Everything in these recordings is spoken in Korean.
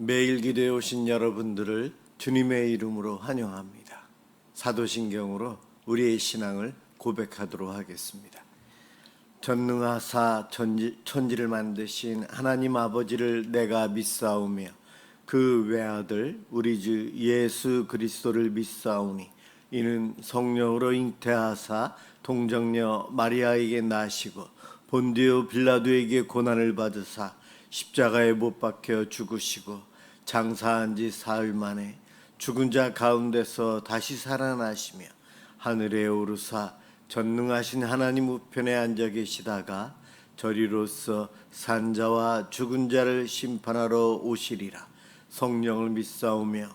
매일 기도에 오신 여러분들을 주님의 이름으로 환영합니다. 사도신경으로 우리의 신앙을 고백하도록 하겠습니다. 전능하사 천지를 만드신 하나님 아버지를 내가 믿사오며 그 외아들 우리 주 예수 그리스도를 믿사오니 이는 성령으로 잉태하사 동정녀 마리아에게 나시고 본디오 빌라도에게 고난을 받으사 십자가에 못 박혀 죽으시고 장사한 지 사흘 만에 죽은 자 가운데서 다시 살아나시며 하늘에 오르사 전능하신 하나님 우편에 앉아 계시다가 저리로서 산자와 죽은 자를 심판하러 오시리라. 성령을 믿사오며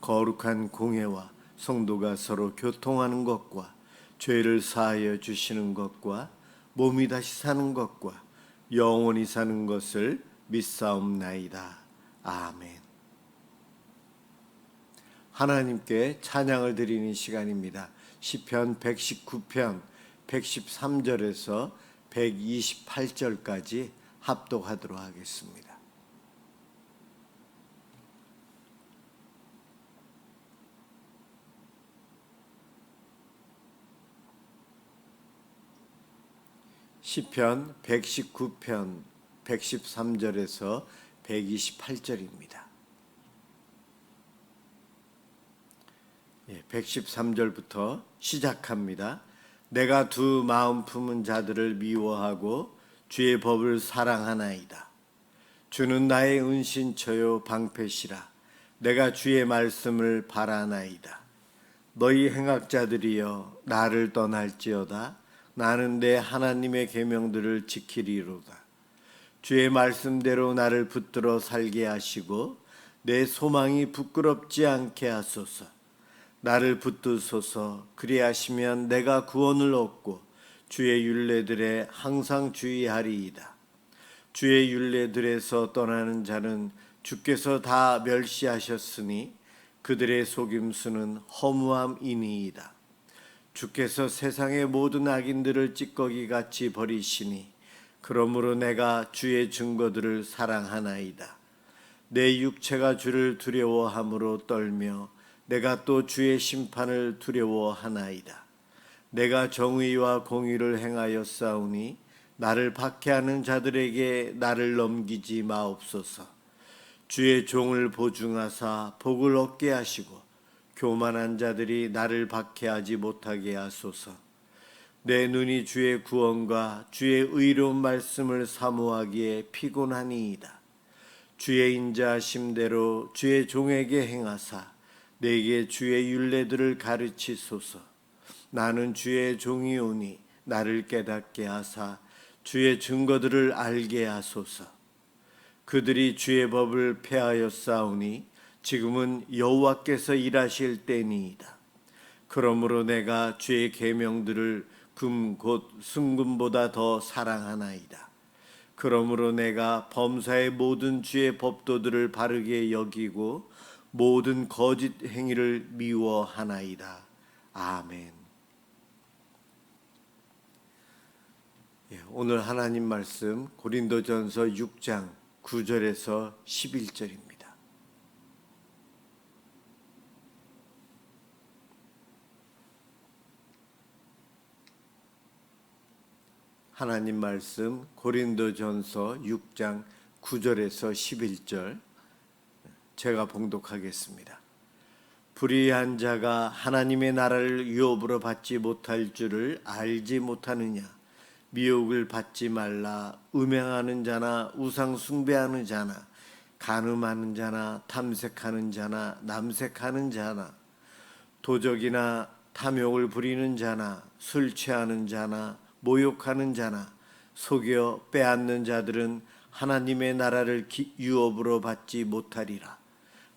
거룩한 공회와 성도가 서로 교통하는 것과 죄를 사하여 주시는 것과 몸이 다시 사는 것과 영원히 사는 것을 믿사옵나이다. 아멘. 하나님께 찬양을 드리는 시간입니다. 시편 119편 113절에서 128절까지 합독하도록 하겠습니다. 시편 119편 113절에서 128절입니다. 113절부터 시작합니다. 내가 두 마음 품은 자들을 미워하고 주의 법을 사랑하나이다. 주는 나의 은신처요 방패시라. 내가 주의 말씀을 바라나이다. 너희 행악자들이여 나를 떠날지어다. 나는 내 하나님의 계명들을 지키리로다. 주의 말씀대로 나를 붙들어 살게 하시고 내 소망이 부끄럽지 않게 하소서. 나를 붙드소서. 그리하시면 내가 구원을 얻고 주의 율례들에 항상 주의하리이다. 주의 율례들에서 떠나는 자는 주께서 다 멸시하셨으니 그들의 속임수는 허무함이니이다. 주께서 세상의 모든 악인들을 찌꺼기같이 버리시니 그러므로 내가 주의 증거들을 사랑하나이다. 내 육체가 주를 두려워함으로 떨며 내가 또 주의 심판을 두려워하나이다. 내가 정의와 공의를 행하여 싸우니 나를 박해하는 자들에게 나를 넘기지 마옵소서. 주의 종을 보증하사 복을 얻게 하시고 교만한 자들이 나를 박해하지 못하게 하소서. 내 눈이 주의 구원과 주의 의로운 말씀을 사모하기에 피곤하니이다. 주의 인자하심대로 주의 종에게 행하사 내게 주의 율례들을 가르치소서. 나는 주의 종이오니 나를 깨닫게 하사 주의 증거들을 알게 하소서. 그들이 주의 법을 폐하여 싸우니 지금은 여호와께서 일하실 때니이다. 그러므로 내가 주의 계명들을 금 곧 순금보다 더 사랑하나이다. 그러므로 내가 범사의 모든 주의 법도들을 바르게 여기고 모든 거짓 행위를 미워하나이다. 아멘. 오늘 하나님 말씀 고린도전서 6장 9절에서 11절입니다. 하나님 말씀 고린도전서 6장 9절에서 11절 제가 봉독하겠습니다. 불의한 자가 하나님의 나라를 유업으로 받지 못할 줄을 알지 못하느냐. 미혹을 받지 말라. 음행하는 자나 우상 숭배하는 자나 간음하는 자나 탐색하는 자나 남색하는 자나 도적이나 탐욕을 부리는 자나 술 취하는 자나 모욕하는 자나 속여 빼앗는 자들은 하나님의 나라를 유업으로 받지 못하리라.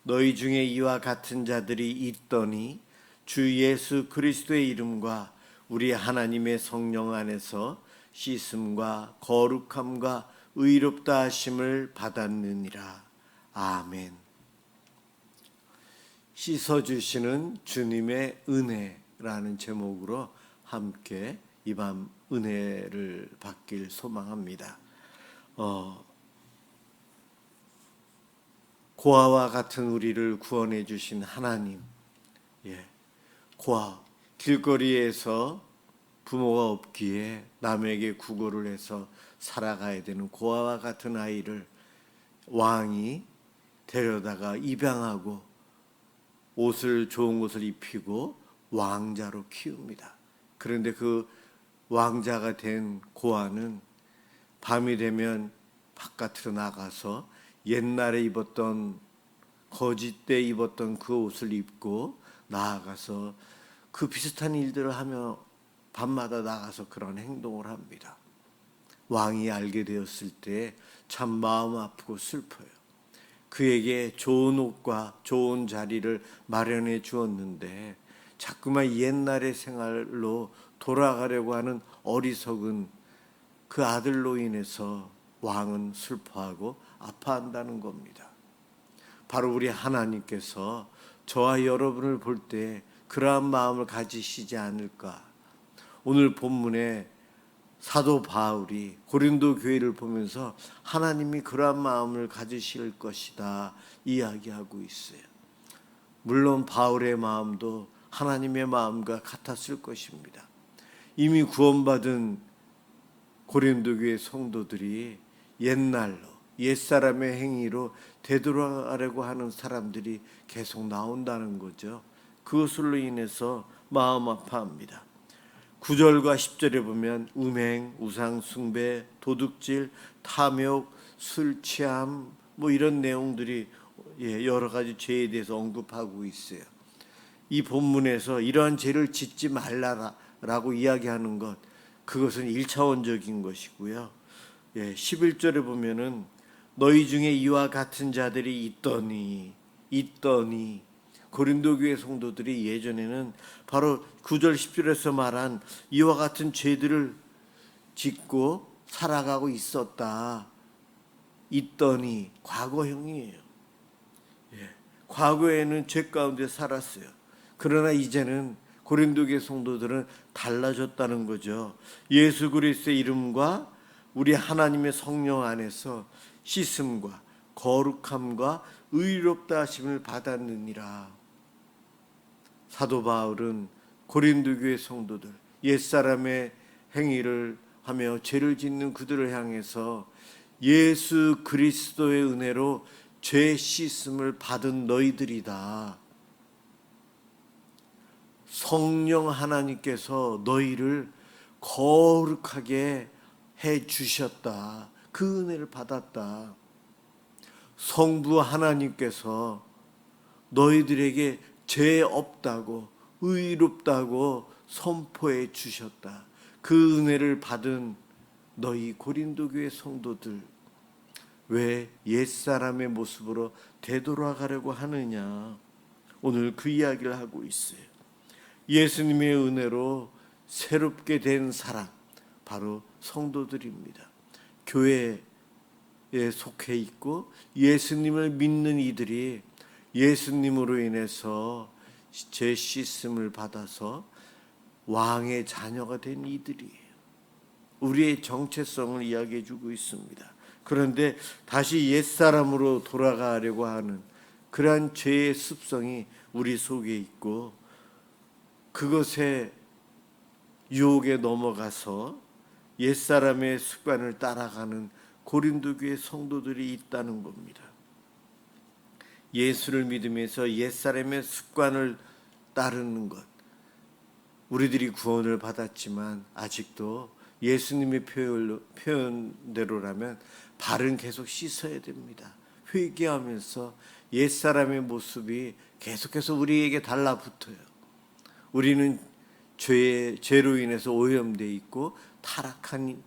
너희 중에 이와 같은 자들이 있더니 주 예수 그리스도의 이름과 우리 하나님의 성령 안에서 씻음과 거룩함과 의롭다 하심을 받았느니라. 아멘. 씻어주시는 주님의 은혜라는 제목으로 함께 이 밤 은혜를 받길 소망합니다. 고아와 같은 우리를 구원해 주신 하나님, 고아, 길거리에서 부모가 없기에 남에게 구걸을 해서 살아가야 되는 고아와 같은 아이를 왕이 데려다가 입양하고 좋은 옷을 입히고 왕자로 키웁니다. 그런데 그 왕자가 된 고아는 밤이 되면 바깥으로 나가서 옛날에 입었던 거짓 때 입었던 그 옷을 입고 나아가서 그 비슷한 일들을 하며 밤마다 나가서 그런 행동을 합니다. 왕이 알게 되었을 때 참 마음 아프고 슬퍼요. 그에게 좋은 옷과 좋은 자리를 마련해 주었는데 자꾸만 옛날의 생활로 돌아가려고 하는 어리석은 그 아들로 인해서 왕은 슬퍼하고 아파한다는 겁니다. 바로 우리 하나님께서 저와 여러분을 볼 때 그러한 마음을 가지시지 않을까. 오늘 본문에 사도 바울이 고린도 교회를 보면서 하나님이 그러한 마음을 가지실 것이다 이야기하고 있어요. 물론 바울의 마음도 하나님의 마음과 같았을 것입니다. 이미 구원받은 고린도 교회 성도들이 옛날로 옛사람의 행위로 되돌아가려고 하는 사람들이 계속 나온다는 거죠. 그것으로 인해서 마음 아파합니다. 9절과 10절에 보면 음행, 우상 숭배, 도둑질, 탐욕, 술 취함 이런 내용들이 여러 가지 죄에 대해서 언급하고 있어요. 이 본문에서 이러한 죄를 짓지 말라라고 이야기하는 것, 그것은 1차원적인 것이고요. 11절에 보면은 너희 중에 이와 같은 자들이 있더니 고린도 교회 성도들이 예전에는 바로 9절 10절에서 말한 이와 같은 죄들을 짓고 살아가고 있었다. 있더니 과거형이에요. 과거에는 죄 가운데 살았어요. 그러나 이제는 고린도 교회 성도들은 달라졌다는 거죠. 예수 그리스도의 이름과 우리 하나님의 성령 안에서 씻음과 거룩함과 의롭다 하심을 받았느니라. 사도 바울은 고린도 교회 성도들, 옛사람의 행위를 하며 죄를 짓는 그들을 향해서 예수 그리스도의 은혜로 죄 씻음을 받은 너희들이다. 성령 하나님께서 너희를 거룩하게 해 주셨다. 그 은혜를 받았다. 성부 하나님께서 너희들에게 죄 없다고 의롭다고 선포해 주셨다. 그 은혜를 받은 너희 고린도 교회 성도들, 왜 옛사람의 모습으로 되돌아가려고 하느냐. 오늘 그 이야기를 하고 있어요. 예수님의 은혜로 새롭게 된 사람, 바로 성도들입니다. 교회에 속해 있고 예수님을 믿는 이들이 예수님으로 인해서 죄 씻음을 받아서 왕의 자녀가 된 이들이에요. 우리의 정체성을 이야기해 주고 있습니다. 그런데 다시 옛사람으로 돌아가려고 하는 그러한 죄의 습성이 우리 속에 있고 그것에 유혹에 넘어가서 옛사람의 습관을 따라가는 고린도 교회 성도들이 있다는 겁니다. 예수를 믿으면서 옛사람의 습관을 따르는 것, 우리들이 구원을 받았지만 아직도 예수님의 표현대로라면 발은 계속 씻어야 됩니다. 회개하면서 옛사람의 모습이 계속해서 우리에게 달라붙어요. 우리는 죄로 인해서 오염되어 있고 타락한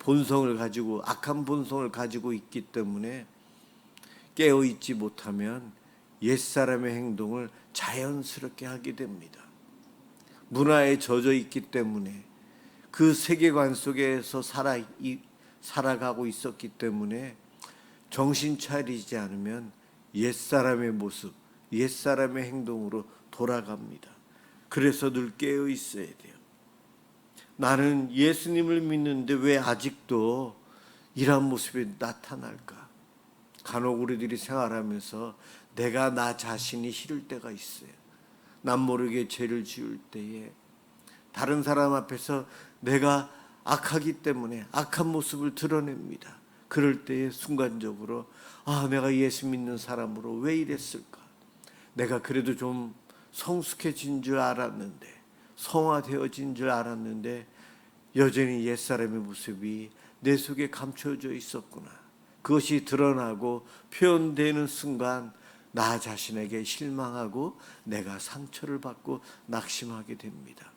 본성을 가지고 악한 본성을 가지고 있기 때문에 깨어있지 못하면 옛사람의 행동을 자연스럽게 하게 됩니다. 문화에 젖어 있기 때문에 그 세계관 속에서 살아가고 있었기 때문에 정신 차리지 않으면 옛사람의 모습, 옛사람의 행동으로 돌아갑니다. 그래서 늘 깨어 있어야 돼요. 나는 예수님을 믿는데 왜 아직도 이런 모습이 나타날까? 간혹 우리들이 생활하면서 내가 나 자신이 싫을 때가 있어요. 남 모르게 죄를 지을 때에 다른 사람 앞에서 내가 악하기 때문에 악한 모습을 드러냅니다. 그럴 때에 순간적으로 내가 예수 믿는 사람으로 왜 이랬을까? 내가 그래도 좀 성숙해진 줄 알았는데, 성화되어진 줄 알았는데 여전히 옛사람의 모습이 내 속에 감춰져 있었구나. 그것이 드러나고 표현되는 순간 나 자신에게 실망하고 내가 상처를 받고 낙심하게 됩니다.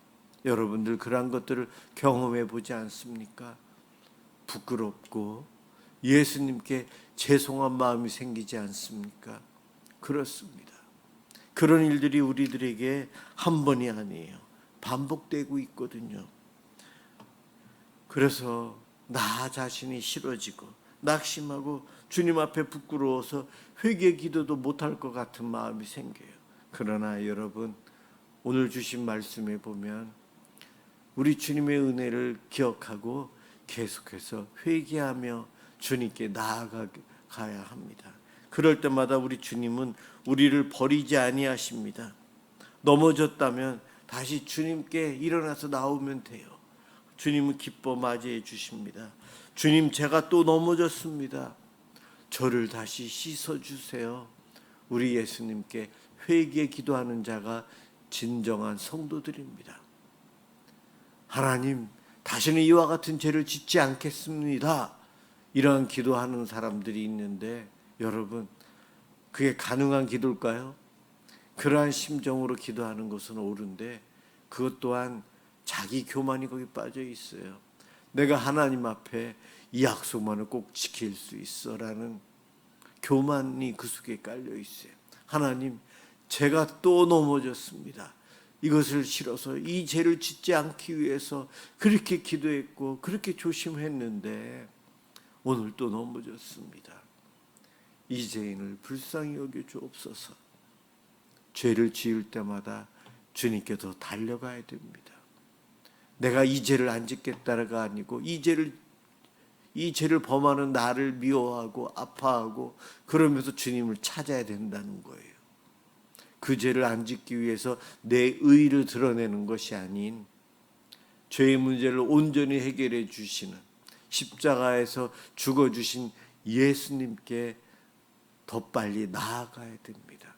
여러분들 그러한 것들을 경험해 보지 않습니까? 부끄럽고 예수님께 죄송한 마음이 생기지 않습니까? 그렇습니다. 그런 일들이 우리들에게 한 번이 아니에요. 반복되고 있거든요. 그래서 나 자신이 싫어지고 낙심하고 주님 앞에 부끄러워서 회개 기도도 못할 것 같은 마음이 생겨요. 그러나 여러분, 오늘 주신 말씀에 보면 우리 주님의 은혜를 기억하고 계속해서 회개하며 주님께 나아가야 합니다. 그럴 때마다 우리 주님은 우리를 버리지 아니하십니다. 넘어졌다면 다시 주님께 일어나서 나오면 돼요. 주님은 기뻐 맞이해 주십니다. 주님, 제가 또 넘어졌습니다. 저를 다시 씻어주세요. 우리 예수님께 회개 기도하는 자가 진정한 성도들입니다. 하나님, 다시는 이와 같은 죄를 짓지 않겠습니다. 이러한 기도하는 사람들이 있는데 여러분, 그게 가능한 기도일까요? 그러한 심정으로 기도하는 것은 옳은데 그것 또한 자기 교만이 거기 빠져 있어요. 내가 하나님 앞에 이 약속만을 꼭 지킬 수 있어라는 교만이 그 속에 깔려 있어요. 하나님, 제가 또 넘어졌습니다. 이것을 싫어서 이 죄를 짓지 않기 위해서 그렇게 기도했고 그렇게 조심했는데 오늘 또 넘어졌습니다. 이 죄인을 불쌍히 여겨 주옵소서. 죄를 지을 때마다 주님께 더 달려가야 됩니다. 내가 이 죄를 안 짓겠다가 아니고 이 죄를 범하는 나를 미워하고 아파하고 그러면서 주님을 찾아야 된다는 거예요. 그 죄를 안 짓기 위해서 내 의의를 드러내는 것이 아닌 죄의 문제를 온전히 해결해 주시는 십자가에서 죽어주신 예수님께 더 빨리 나아가야 됩니다.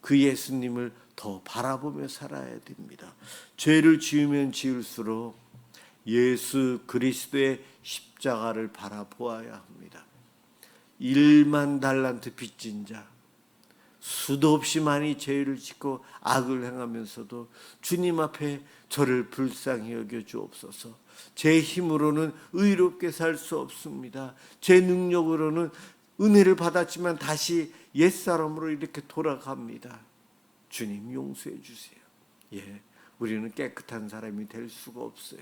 그 예수님을 더 바라보며 살아야 됩니다. 죄를 지으면 지을수록 예수 그리스도의 십자가를 바라보아야 합니다. 1만 달란트 빚진 자, 수도 없이 많이 죄를 짓고 악을 행하면서도 주님 앞에 저를 불쌍히 여겨 주옵소서. 제 힘으로는 의롭게 살 수 없습니다. 제 능력으로는 은혜를 받았지만 다시 옛사람으로 이렇게 돌아갑니다. 주님 용서해 주세요. 우리는 깨끗한 사람이 될 수가 없어요.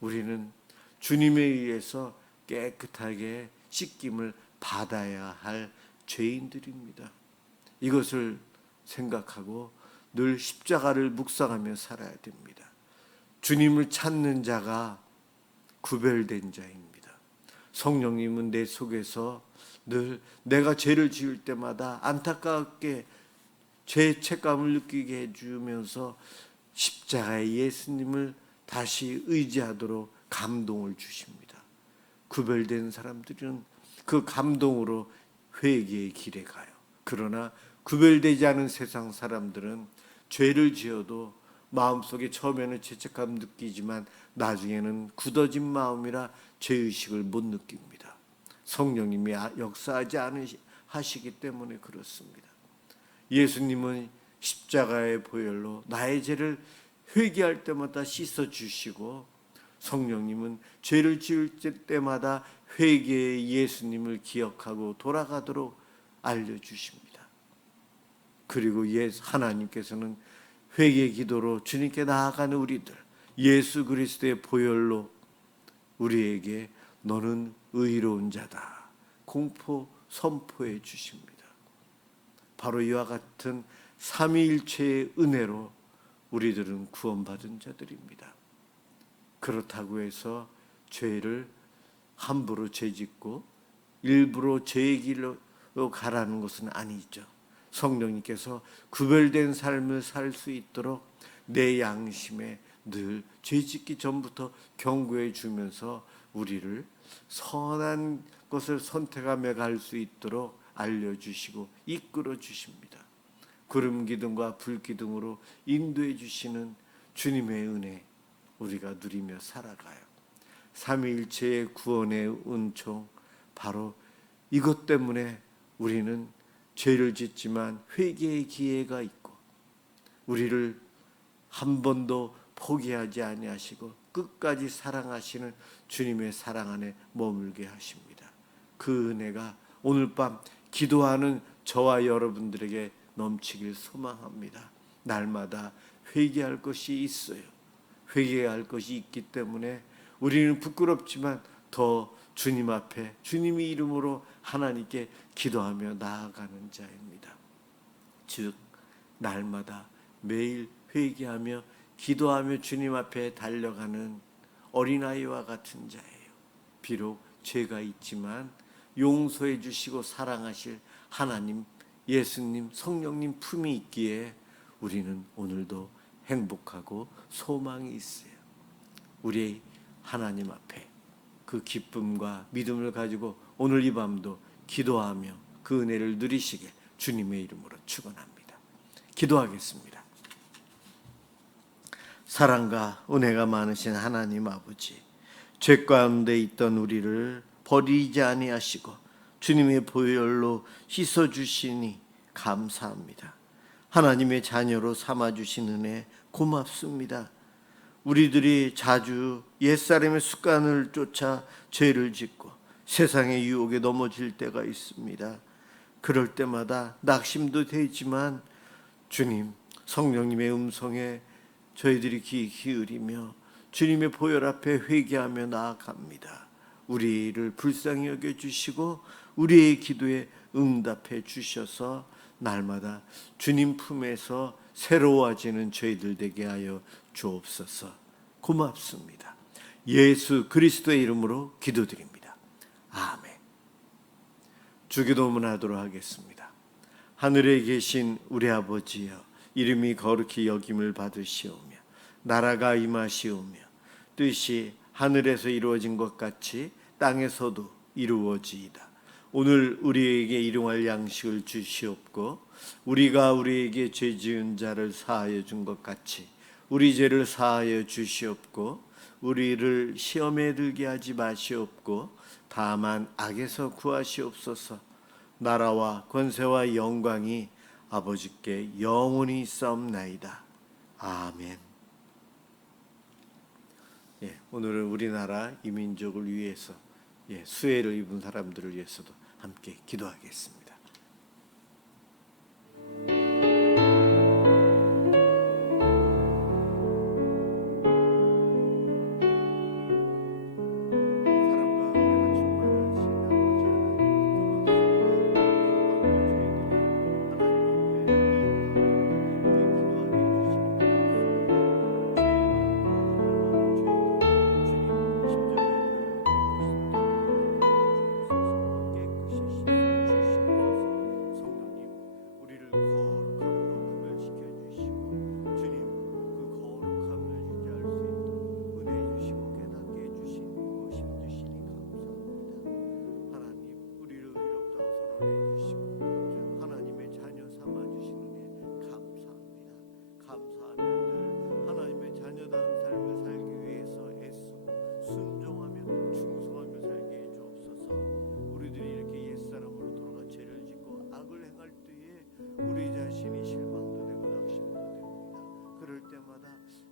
우리는 주님에 의해서 깨끗하게 씻김을 받아야 할 죄인들입니다. 이것을 생각하고 늘 십자가를 묵상하며 살아야 됩니다. 주님을 찾는 자가 구별된 자입니다. 성령님은 내 속에서 늘 내가 죄를 지을 때마다 안타깝게 죄의 책감을 느끼게 해주면서 십자가의 예수님을 다시 의지하도록 감동을 주십니다. 구별된 사람들은 그 감동으로 회개의 길에 가요. 그러나 구별되지 않은 세상 사람들은 죄를 지어도 마음속에 처음에는 죄책감 느끼지만 나중에는 굳어진 마음이라 죄의식을 못 느낍니다. 성령님이 역사하지 않으시기 때문에 그렇습니다. 예수님은 십자가의 보혈로 나의 죄를 회개할 때마다 씻어주시고 성령님은 죄를 지을 때마다 회개의 예수님을 기억하고 돌아가도록 알려주십니다. 그리고 하나님께서는 회개 기도로 주님께 나아가는 우리들 예수 그리스도의 보혈로 우리에게 너는 의로운 자다 선포해 주십니다. 바로 이와 같은 삼위일체의 은혜로 우리들은 구원받은 자들입니다. 그렇다고 해서 죄를 함부로 죄짓고 일부러 죄의 길로 가라는 것은 아니죠. 성령님께서 구별된 삶을 살 수 있도록 내 양심에 늘 죄짓기 전부터 경고해 주면서 우리를 선한 것을 선택하며 갈 수 있도록 알려주시고 이끌어 주십니다. 구름 기둥과 불 기둥으로 인도해 주시는 주님의 은혜 우리가 누리며 살아가요. 삼위일체의 구원의 은총, 바로 이것 때문에 우리는 죄를 짓지만 회개의 기회가 있고 우리를 한 번도 포기하지 아니하시고 끝까지 사랑하시는 주님의 사랑 안에 머물게 하십니다. 그 은혜가 오늘 밤 기도하는 저와 여러분들에게 넘치길 소망합니다. 날마다 회개할 것이 있어요. 회개할 것이 있기 때문에 우리는 부끄럽지만 더 주님 앞에 주님의 이름으로 하나님께 기도하며 나아가는 자입니다. 즉 날마다 매일 회개하며 기도하며 주님 앞에 달려가는 어린아이와 같은 자예요. 비록 죄가 있지만 용서해 주시고 사랑하실 하나님, 예수님, 성령님 품이 있기에 우리는 오늘도 행복하고 소망이 있어요. 우리 하나님 앞에 그 기쁨과 믿음을 가지고 오늘 이 밤도 기도하며 그 은혜를 누리시길 주님의 이름으로 축원합니다. 기도하겠습니다. 사랑과 은혜가 많으신 하나님 아버지, 죄 가운데 있던 우리를 버리지 아니하시고 주님의 보혈로 씻어주시니 감사합니다. 하나님의 자녀로 삼아주신 은혜 고맙습니다. 우리들이 자주 옛사람의 습관을 쫓아 죄를 짓고 세상의 유혹에 넘어질 때가 있습니다. 그럴 때마다 낙심도 되지만 주님, 성령님의 음성에 저희들이 귀 기울이며 주님의 보혈 앞에 회개하며 나아갑니다. 우리를 불쌍히 여겨주시고 우리의 기도에 응답해 주셔서 날마다 주님 품에서 새로워지는 저희들 되게 하여 주옵소서. 고맙습니다. 예수 그리스도의 이름으로 기도드립니다. 아멘. 주기도문 하도록 하겠습니다. 하늘에 계신 우리 아버지여, 이름이 거룩히 여김을 받으시오며 나라가 임하시오며 뜻이 하늘에서 이루어진 것 같이 땅에서도 이루어지이다. 오늘 우리에게 일용할 양식을 주시옵고 우리가 우리에게 죄 지은 자를 사하여 준 것 같이 우리 죄를 사하여 주시옵고 우리를 시험에 들게 하지 마시옵고 다만 악에서 구하시옵소서. 나라와 권세와 영광이 아버지께 영원히 있사옵나이다. 아멘. 오늘은 우리나라 이민족을 위해서 수혜를 입은 사람들을 위해서도 함께 기도하겠습니다.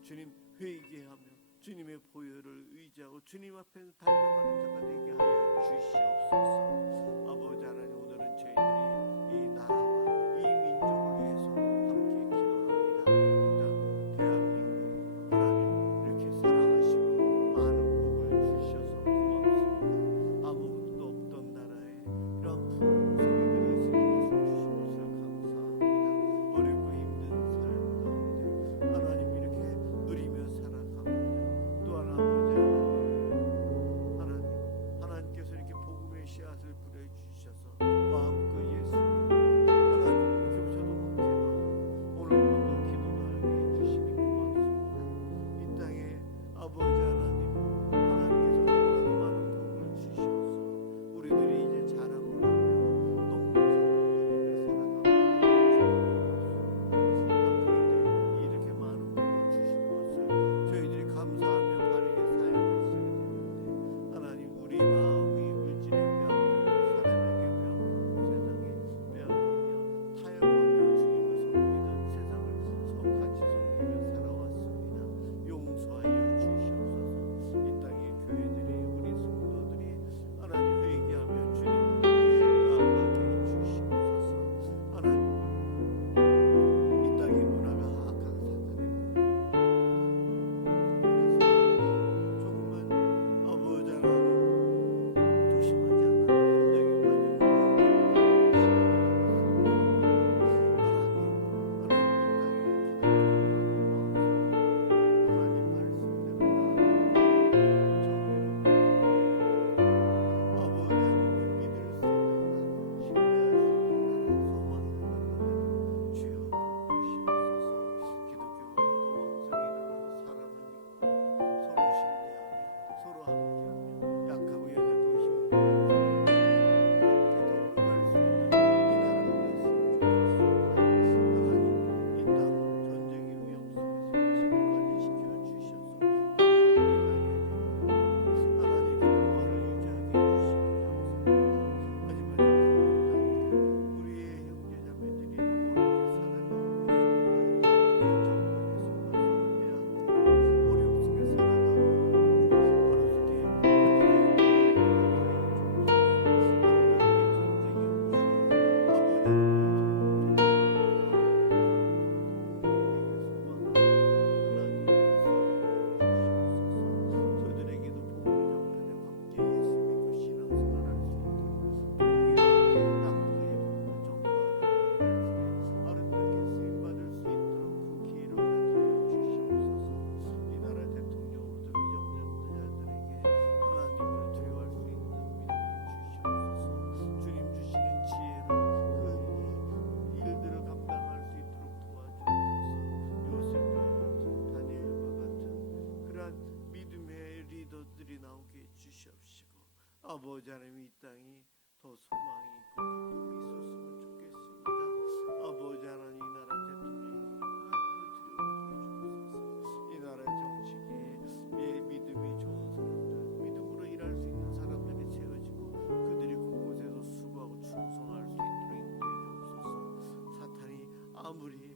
주님 회개하며 주님의 보혈을 의지하고 주님 앞에 달려가는 자가 되게 하여 주시옵소서. 아버지 하나님, 오늘은 저희들이 아버지 하나님 이 땅이 더 소망이 있고 기쁨이 있었으면 좋겠습니다. 아버지 하나님 이 나라 대통령이 두려워 주옵소서. 이 나라 정치계에 믿음이 좋은 사람들, 믿음으로 일할 수 있는 사람들이 세워지고 그들이 곳곳에서 수고하고 충성할 수 있도록 인도해 주옵소서. 사탄이 아무리